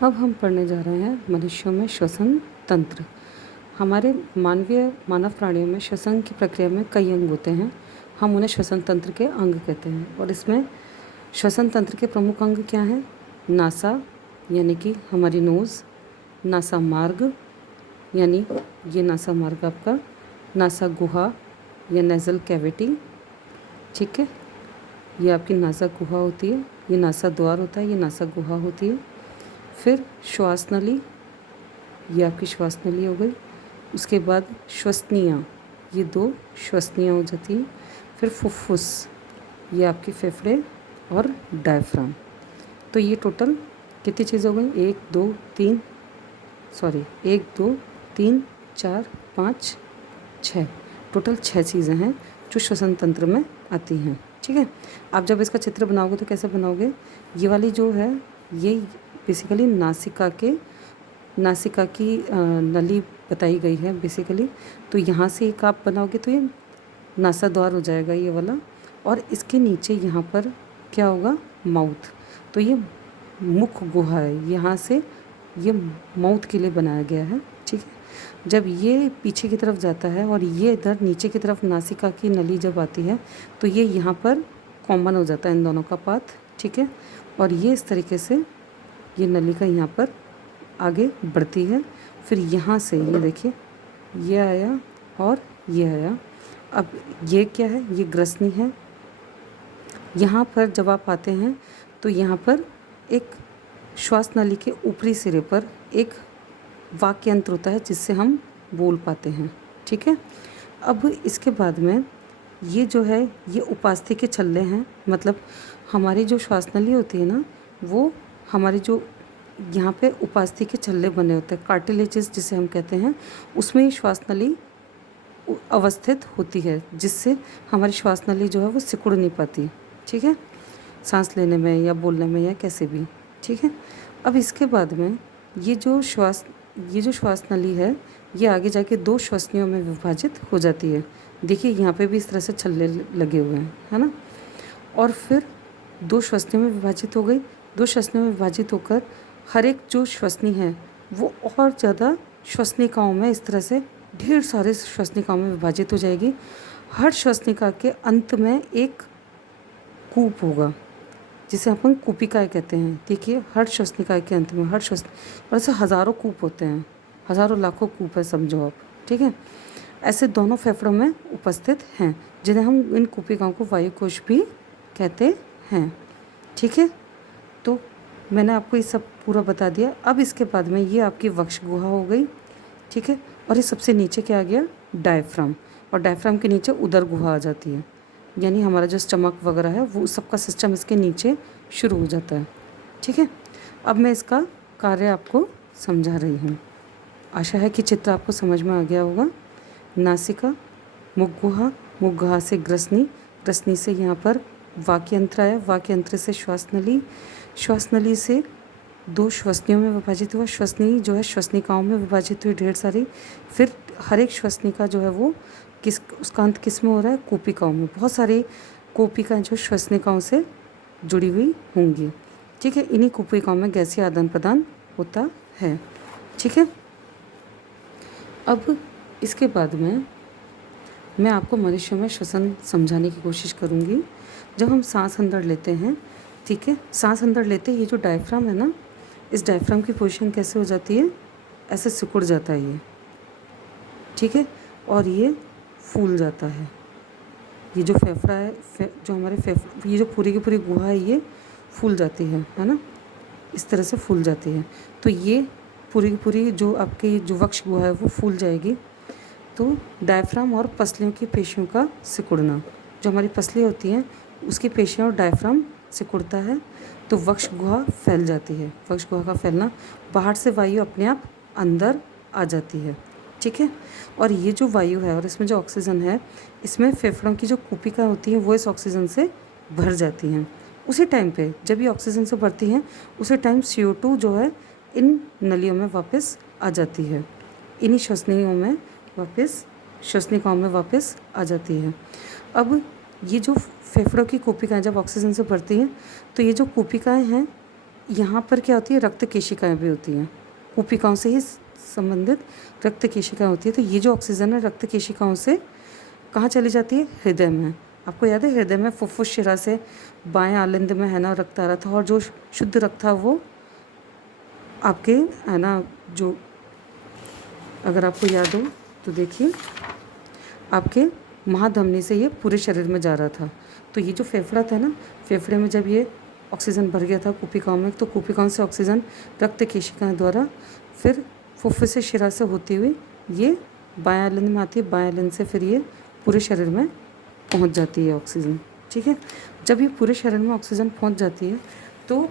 अब हम पढ़ने जा रहे हैं मनुष्यों में श्वसन तंत्र। हमारे मानव प्राणियों में श्वसन की प्रक्रिया में कई अंग होते हैं। हम उन्हें श्वसन तंत्र के अंग कहते हैं। और इसमें श्वसन तंत्र के प्रमुख अंग क्या हैं? नासा यानी कि हमारी नोज़, नासा मार्ग यानी ये नासा मार्ग आपका, नासा गुहा या नेज़ल कैविटी, ठीक है, ये आपकी नासा गुहा होती है, ये नासा द्वार होता है, ये नासा गुहा होती है। फिर श्वास नली, ये आपकी श्वास नली हो गई। उसके बाद श्वसनियाँ, ये दो श्वसनियाँ हो जाती हैं। फिर फुफ्फुस, ये आपके फेफड़े और डायफ्राम। तो ये टोटल कितनी चीज़ हो गई? 1 2 3 4 5 6, टोटल 6 चीज़ें हैं जो श्वसन तंत्र में आती हैं। ठीक है, आप जब इसका चित्र बनाओगे तो कैसे बनाओगे? ये वाली जो है ये बेसिकली नासिका की नली बताई गई है बेसिकली। तो यहाँ से एक आप बनाओगे तो ये नासा द्वार हो जाएगा ये वाला। और इसके नीचे यहाँ पर क्या होगा? माउथ। तो ये मुख गुहा है, यहाँ से ये माउथ के लिए बनाया गया है। ठीक है, जब ये पीछे की तरफ जाता है और ये इधर नीचे की तरफ नासिका की नली जब आती है तो ये यहाँ पर कॉमन हो जाता है इन दोनों का पाथ। ठीक है, और ये इस तरीके से ये नलिका यहाँ पर आगे बढ़ती है। फिर यहाँ से ये देखिए, ये आया और ये आया। अब ये क्या है? ये ग्रसनी है। यहाँ पर जब आप आते हैं तो यहाँ पर एक श्वास नली के ऊपरी सिरे पर एक वाक्य यंत्र होता है जिससे हम बोल पाते हैं। ठीक है, अब इसके बाद में ये जो है ये उपास्थि के छल्ले हैं। मतलब हमारी जो श्वास नली होती है ना, वो हमारी जो यहाँ पे उपास्थि के छल्ले बने होते हैं, कार्टिलेजेस जिसे हम कहते हैं, उसमें ही श्वास नली अवस्थित होती है, जिससे हमारी श्वास नली जो है वो सिकुड़ नहीं पाती। ठीक है, सांस लेने में या बोलने में या कैसे भी। ठीक है, अब इसके बाद में ये जो श्वास नली है ये आगे जाके 2 श्वसनियों में विभाजित हो जाती है। देखिए यहाँ पे भी इस तरह से छल्ले लगे हुए हैं, है ना। और फिर 2 श्वसनियों में विभाजित हो गई। 2 श्वसनियों में विभाजित होकर हर एक जो श्वसनी है वो और ज़्यादा श्वसनिकाओं में, इस तरह से ढेर सारे श्वसनिकाओं में विभाजित हो जाएगी। हर श्वसनिका के अंत में एक कूप होगा जिसे अपन कूपिकाएँ कहते हैं। देखिए हर श्वसनिका के अंत में और ऐसे हज़ारों कूप होते हैं, हज़ारों लाखों कूप है समझो आप। ठीक है, ऐसे दोनों फेफड़ों में उपस्थित हैं जिन्हें हम इन कूपिकाओं को वायुकोश भी कहते हैं। ठीक है, तो मैंने आपको ये सब पूरा बता दिया। अब इसके बाद में ये आपकी वक्ष गुहा हो गई। ठीक है, और ये सबसे नीचे क्या आ गया? डायफ्राम। और डायफ्राम के नीचे उदर गुहा आ जाती है, यानी हमारा जो स्टमक वगैरह है वो सबका सिस्टम इसके नीचे शुरू हो जाता है। ठीक है, अब मैं इसका कार्य आपको समझा रही हूँ। आशा है कि चित्र आपको समझ में आ गया होगा। नासिका, मुख गुहा से ग्रसनी, ग्रसनी से यहाँ पर वाक्य यंत्र आया, वाक्य यंत्र से श्वास नली से 2 श्वसनियों में विभाजित हुआ। श्वसनी जो है श्वसनिकाओं में विभाजित हुई ढेर सारी। फिर हर एक श्वसनिका जो है वो उसका अंत किस में हो रहा है? कूपिकाओं में। बहुत सारी कूपिकाएँ जो श्वसनिकाओं से जुड़ी हुई होंगी। ठीक है, इन्हीं कूपिकाओं में गैसीय आदान प्रदान होता है। ठीक है, अब इसके बाद में मैं आपको मनुष्य में श्वसन समझाने की कोशिश करूँगी। जब हम सांस अंदर लेते हैं, ठीक है, सांस अंदर लेते ये जो डायफ्राम है ना, इस डायफ्राम की पोजीशन कैसे हो जाती है? ऐसे सिकुड़ जाता है ये। ठीक है, और ये फूल जाता है। ये जो फेफड़ा है, जो हमारे ये जो पूरी की पूरी गुहा है ये फूल जाती है ना, इस तरह से फूल जाती है। तो ये पूरी की पूरी जो आपकी जो वक्ष गुहा है वो फूल जाएगी। तो डायफ्राम और पसलियों की पेशियों का सिकुड़ना, जो हमारी पसली होती हैं उसकी पेशियाँ और डायफ्राम सिकुड़ता है तो वक्ष गुहा फैल जाती है। वक्ष गुहा का फैलना, बाहर से वायु अपने आप अंदर आ जाती है। ठीक है, और ये जो वायु है और इसमें जो ऑक्सीजन है, इसमें फेफड़ों की जो कूपिका होती हैं वो इस ऑक्सीजन से भर जाती हैं। उसी टाइम पे जब ये ऑक्सीजन से भरती हैं उसी टाइम CO2 जो है इन नलियों में वापस आ जाती है, इन्हीं श्वसनिकाओं में वापस आ जाती है। अब ये जो फेफड़ों की कूपिकाएँ जब ऑक्सीजन से भरती हैं तो ये जो कूपिकाएँ हैं यहाँ पर क्या होती है, रक्त केशिकाएँ भी होती हैं, कूपिकाओं से ही संबंधित रक्त केशिकाएँ होती है। तो ये जो ऑक्सीजन है रक्त केशिकाओं से कहाँ चली जाती है, हृदय में। आपको याद है हृदय में फुफ्फुस शिरा से बाएं आलिंद में है ना रक्त आ रहा था, और जो शुद्ध रक्त था वो आपके है ना, जो अगर आपको याद हो तो देखिए आपके महाधमनी से ये पूरे शरीर में जा रहा था। तो ये जो फेफड़ा था ना, फेफड़े में जब ये ऑक्सीजन भर गया था कूपिकाओं में, तो कूपिकाओं से ऑक्सीजन रक्त केशिकाएं द्वारा फिर फुफ्फुस शिरा से होती हुई ये बाएं आलिंद में आती है, बाएं आलिंद से फिर ये पूरे शरीर में पहुंच जाती है ऑक्सीजन। ठीक है, जब ये पूरे शरीर में ऑक्सीजन पहुंच जाती है तो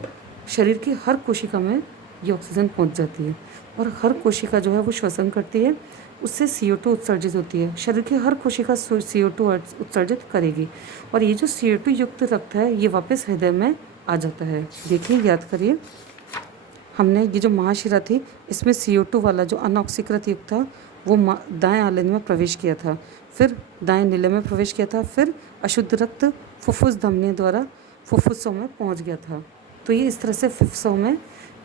शरीर की हर कोशिका में ये ऑक्सीजन पहुंच जाती है, और हर कोशिका जो है वो श्वसन करती है, उससे CO2 उत्सर्जित होती है। शरीर की हर कोशिका CO2 उत्सर्जित करेगी, और ये जो CO2 युक्त रक्त है ये वापस हृदय में आ जाता है। देखिए, याद करिए, हमने ये जो महाशिरा थी इसमें CO2 वाला जो अनऑक्सीकृत युक्त था वो दाएं आलिंद में प्रवेश किया था, फिर दाएं नीले में प्रवेश किया था, फिर अशुद्ध रक्त फुफ्फुस धमनी द्वारा फुफ्फुसों में पहुंच गया था। तो ये इस तरह से फुफ्फुसों में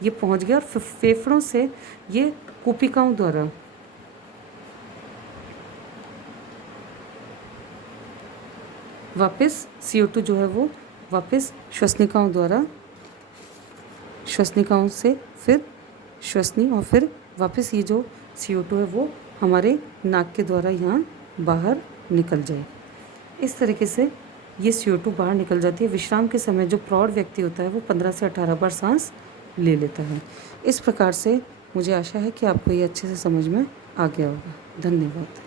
ये पहुंच गया, और फेफड़ों से ये कूपिकाओं द्वारा वापस CO2 जो है वो वापस श्वसनिकाओं द्वारा, श्वसनिकाओं से फिर श्वसनी, और फिर वापस ये जो CO2 है वो हमारे नाक के द्वारा यहाँ बाहर निकल जाए। इस तरीके से ये CO2 बाहर निकल जाती है। विश्राम के समय जो प्रौढ़ व्यक्ति होता है वो 15 से 18 बार सांस ले लेता है। इस प्रकार से मुझे आशा है कि आपको ये अच्छे से समझ में आ गया होगा। धन्यवाद।